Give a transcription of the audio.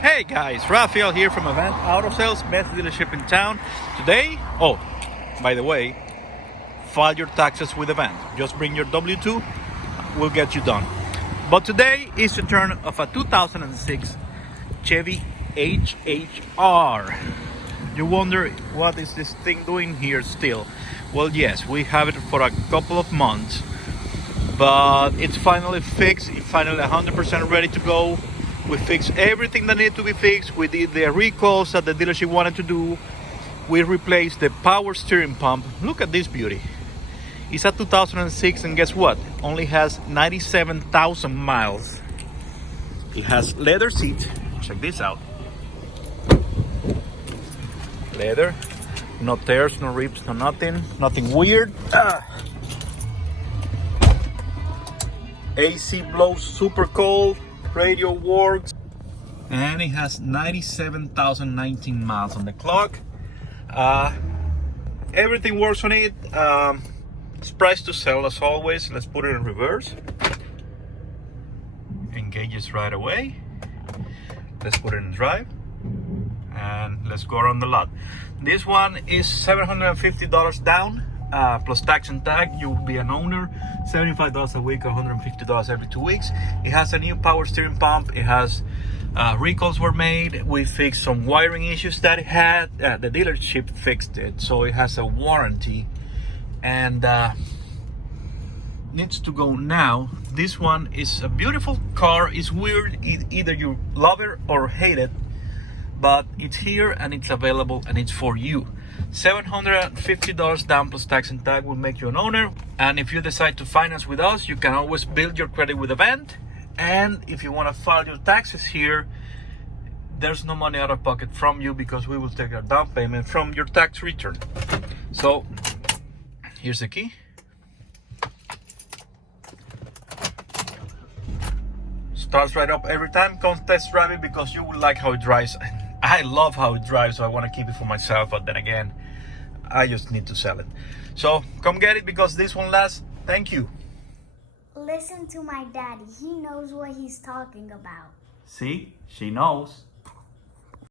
Hey guys, Rafael here from Avant Auto Sales, best dealership in town. Today, by the way, file your taxes with Avant. Just bring your W-2, we'll get you done. But today is the turn of a 2006 Chevy HHR. You wonder, what is this thing doing here still? Well, yes, we have it for a couple of months, but it's finally fixed. It's finally 100% ready to go. We fixed everything that needed to be fixed. We did the recalls that the dealership wanted to do. We replaced the power steering pump. Look at this beauty. It's a 2006, and guess what? Only has 97,000 miles. It has leather seats. Check this out. Leather. No tears, no rips, no nothing. Nothing weird. AC blows super cold. Radio works, and it has 97,019 miles on the clock. Everything works on it. It's priced to sell as always. Let's put it in reverse. Engages right away. Let's put it in drive, and let's go around the lot. This one is $750 down, plus tax and tag. You'll be an owner. $75 a week, $150 every 2 weeks. It has a new power steering pump. It has recalls were made. We fixed some wiring issues that it had. The dealership fixed it, so it has a warranty, and needs to go now. This one is a beautiful car. It's weird. Either you love it or hate it, but it's here and it's available and it's for you. $750 down plus tax and tag will make you an owner. And if you decide to finance with us, you can always build your credit with Avant. And if you want to file your taxes here, there's no money out of pocket from you, because we will take a down payment from your tax return. So here's the key. Starts right up every time. Come test drive it, because you will like how it drives. I love how it drives, so I want to keep it for myself, but then again, I just need to sell it. So come get it, because this one lasts. Thank you. Listen to my daddy. He knows what he's talking about. See? She knows.